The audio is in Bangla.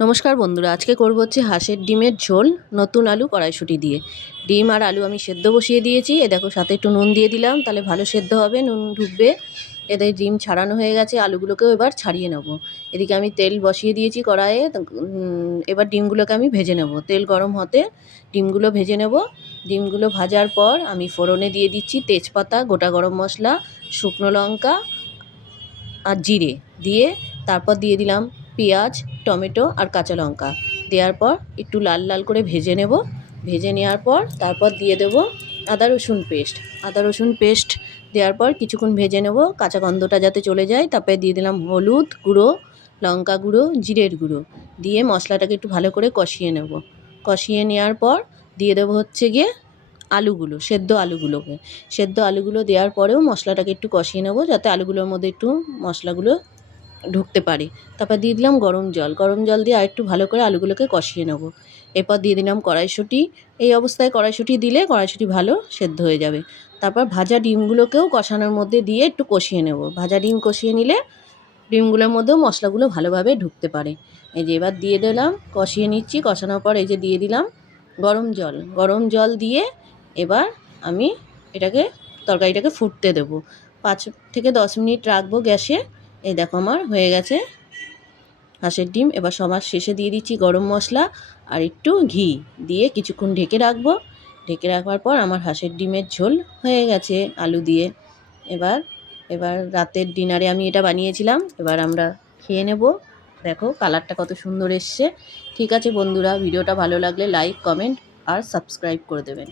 নমস্কার বন্ধুরা, আজকে করব হচ্ছে হাঁসের ডিমের ঝোল নতুন আলু কড়াইশুঁটি দিয়ে। ডিম আর আলু আমি সেদ্ধ বসিয়ে দিয়েছি। এ দেখো সাথে একটু নুন দিয়ে দিলাম, তাহলে ভালো সেদ্ধ হবে, নুন ঢুকবে। এদের ডিম ছাড়ানো হয়ে গেছে, আলুগুলোকেও এবার ছাড়িয়ে নেব। এদিকে আমি তেল বসিয়ে দিয়েছি কড়াইয়ে। এবার ডিমগুলোকে আমি ভেজে নেব। তেল গরম হতে ডিমগুলো ভেজে নেব। ডিমগুলো ভাজার পর আমি ফোড়নে দিয়ে দিচ্ছি তেজপাতা, গোটা গরম মশলা, শুকনো লঙ্কা আর জিরে দিয়ে তারপর দিয়ে দিলাম পেঁয়াজ, টমেটো আর কাঁচা লঙ্কা। দেওয়ার পর একটু লাল লাল করে ভেজে নেব। ভেজে নেওয়ার পর তারপর দিয়ে দেবো আদা রসুন পেস্ট। আদা রসুন পেস্ট দেওয়ার পর কিছুক্ষণ ভেজে নেব, কাঁচা গন্ধটা যাতে চলে যায়। তারপরে দিয়ে দিলাম হলুদ গুঁড়ো, লঙ্কা গুঁড়ো, জিরের গুঁড়ো দিয়ে মশলাটাকে একটু ভালো করে কষিয়ে নেব। কষিয়ে নেওয়ার পর দিয়ে দেবো হচ্ছে গিয়ে আলুগুলো, সেদ্ধ আলুগুলো দেওয়ার পরেও মশলাটাকে একটু কষিয়ে নেব, যাতে আলুগুলোর মধ্যে একটু মশলাগুলো ঢুকতে পারে। তারপর দিয়ে দিলাম গরম জল দিয়ে আরেকটু ভালো করে আলুগুলোকে কষিয়ে নেব। এরপর দিয়ে দিলাম কড়াইশুঁটি। এই অবস্থায় কড়াইশুঁটি দিলে কড়াইশুঁটি ভালো সেদ্ধ হয়ে যাবে। তারপর ভাজা ডিমগুলোকেও কষানোর মধ্যে দিয়ে একটু কষিয়ে নেব। ভাজা ডিম কষিয়ে নিলে ডিমগুলোর মধ্যেও মশলাগুলো ভালোভাবে ঢুকতে পারে। এই যে এবার দিয়ে দিলাম, কষিয়ে নিচ্ছি। কষানোর পর এই যে দিয়ে দিলাম গরম জল দিয়ে এবার আমি তরকারিটাকে ফুটতে দেবো। 5 থেকে 10 মিনিট রাখবো গ্যাসে। এই দেখো আমার হয়ে গেছে হাঁসের ডিম। এবার সবার শেষে দিয়ে দিচ্ছি গরম মশলা আর একটু ঘি দিয়ে কিছুক্ষণ ঢেকে রাখবো। ঢেকে রাখার পর আমার হাঁসের ডিমের ঝোল হয়ে গেছে আলু দিয়ে। এবার রাতের ডিনারে আমি এটা বানিয়েছিলাম। এবার আমরা খেয়ে নেব। দেখো কালারটা কত সুন্দর এসছে। ঠিক আছে বন্ধুরা, ভিডিওটা ভালো লাগলে লাইক, কমেন্ট আর সাবস্ক্রাইব করে দেবেন।